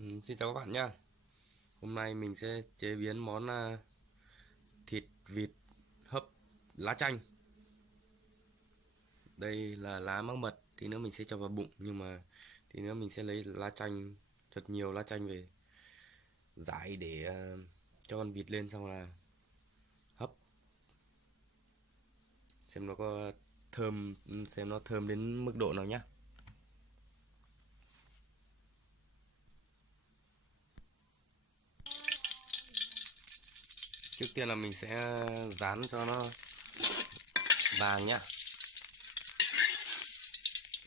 Xin chào các bạn nha. Hôm nay mình sẽ chế biến món thịt vịt hấp lá chanh. Đây là lá mắc mật, tí nữa mình sẽ cho vào bụng, nhưng mà tí nữa mình sẽ lấy lá chanh, thật nhiều lá chanh về rải để cho con vịt lên, xong là hấp xem nó có thơm, xem nó thơm đến mức độ nào nhá. Trước tiên là mình sẽ rán cho nó vàng nhá,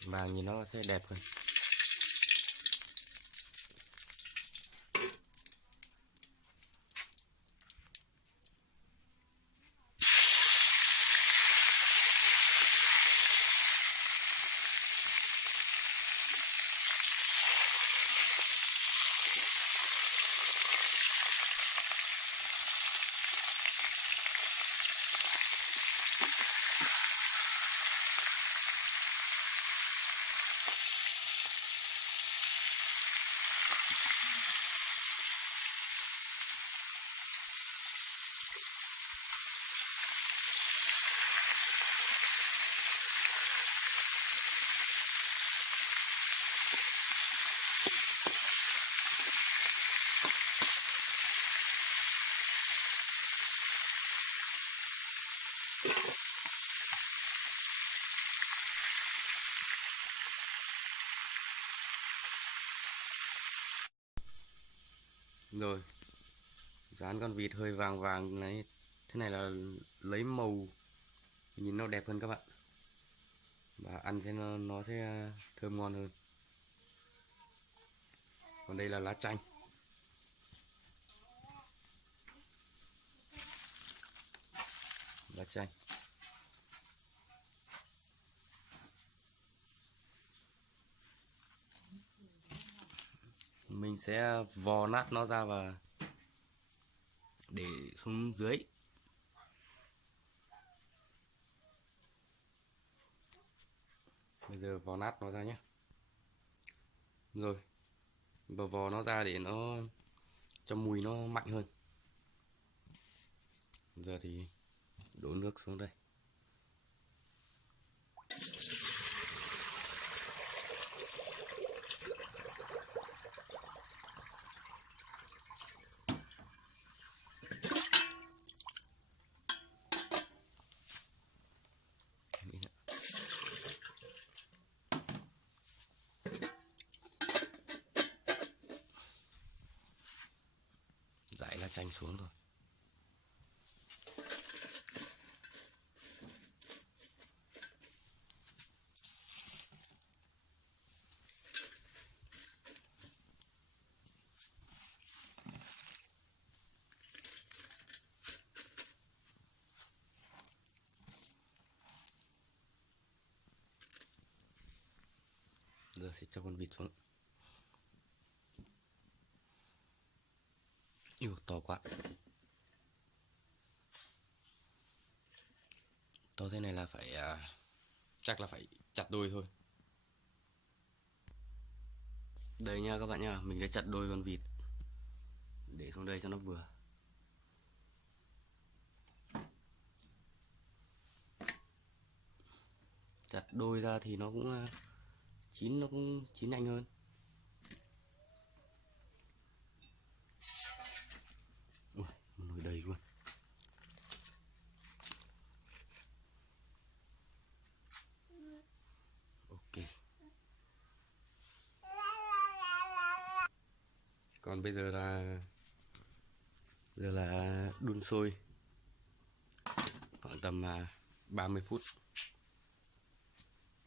vàng nhìn nó sẽ đẹp hơn. Rồi, rán con vịt hơi vàng vàng này, thế này là lấy màu nhìn nó đẹp hơn các bạn, và ăn sẽ nó sẽ thơm ngon hơn. Còn đây là lá chanh, lá chanh mình sẽ vò nát nó ra và để xuống dưới. Bây giờ vò nát nó ra nhé. Rồi, vò nó ra để nó cho mùi nó mạnh hơn. Giờ thì đổ nước xuống đây. Rải lá chanh xuống rồi. Giờ sẽ cho con vịt xuống. Yêu to quá. To thế này là phải chắc là phải chặt đôi thôi. Đây nha các bạn nha, mình sẽ chặt đôi con vịt để xuống đây cho nó vừa. Chặt đôi ra thì nó cũng nó cũng chín nhanh hơn. Ui, một nồi đầy luôn. Ok. Còn bây giờ là đun sôi khoảng tầm 30 phút.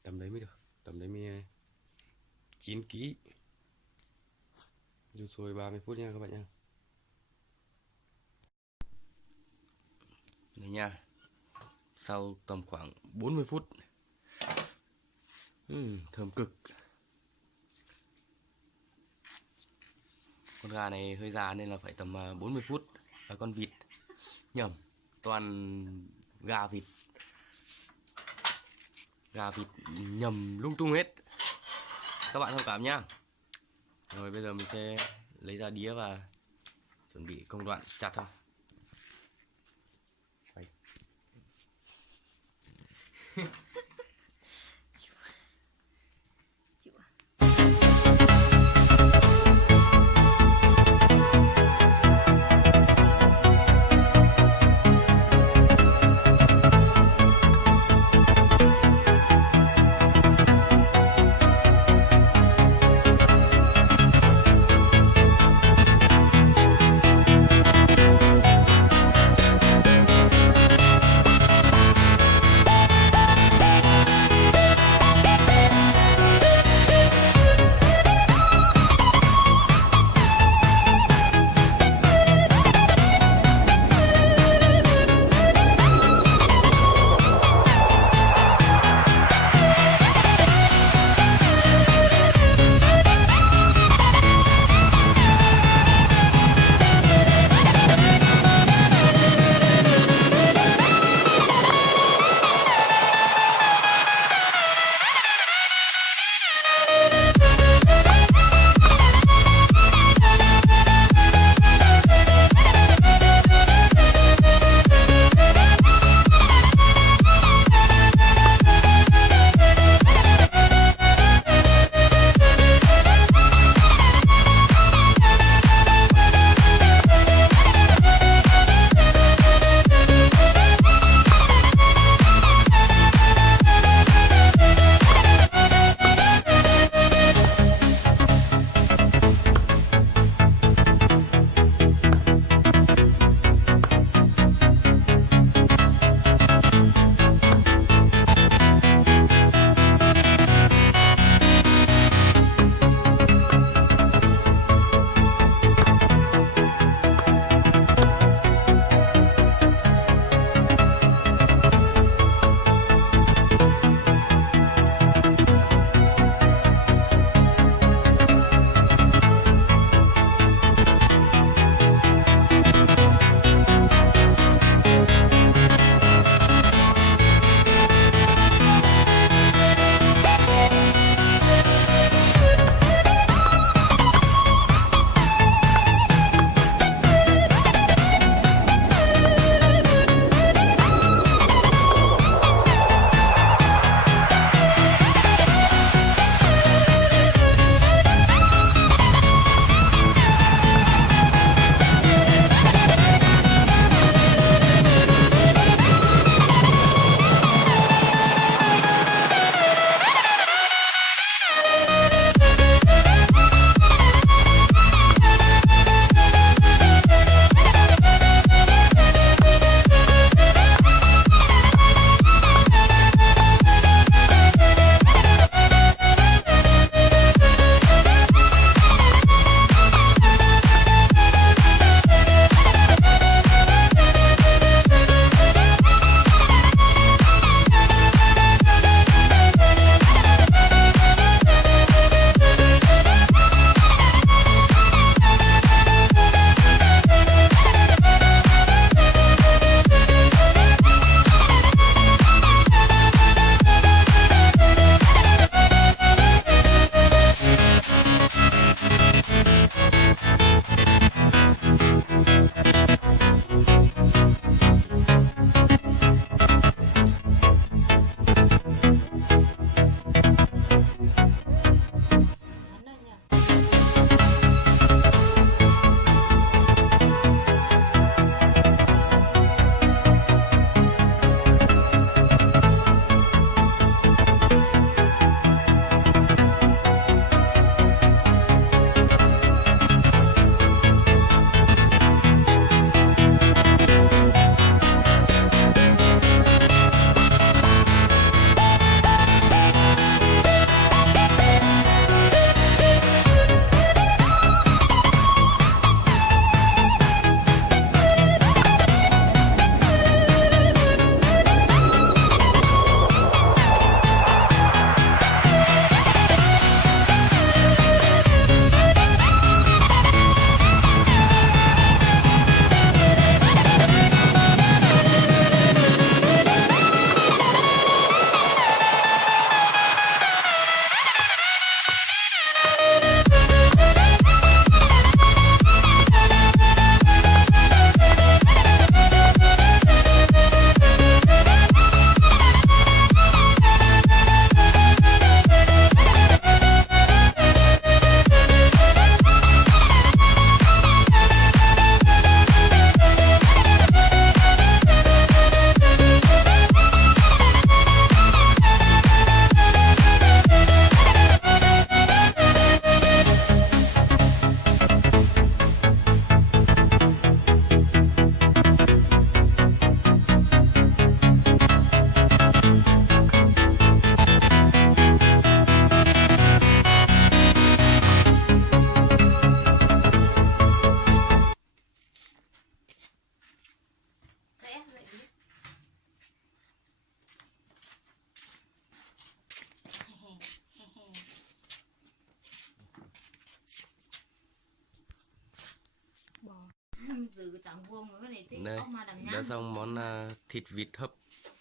Tầm đấy mới được, tầm đấy mới 9 kg. Đun sôi 30 phút nha các bạn nha. Đây nha. Sau tầm khoảng 40 phút. Thơm cực. Con gà này hơi già nên là phải tầm 40 phút. Và con vịt nhầm, toàn gà vịt nhầm lung tung hết, các bạn thông cảm nhá. Rồi bây giờ mình sẽ lấy ra đĩa và chuẩn bị công đoạn chặt thôi. Đây. tham dự tặng vuông cái này thì Đây, ốc ma đằng đã nhang. xong món thịt vịt hấp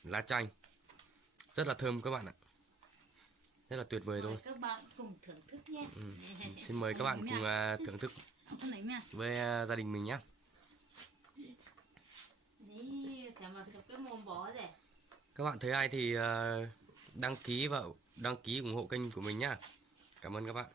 lá chanh. Rất là thơm các bạn ạ. Rất là tuyệt vời Mời thôi. các bạn cùng thưởng thức nhé. Xin mời các bạn cùng thưởng thức Con lấy nha. với gia đình mình nhé. Ní sẽ mà cái mồm bó rồi. Các bạn thấy hay thì đăng ký ủng hộ kênh của mình nhá. Cảm ơn các bạn.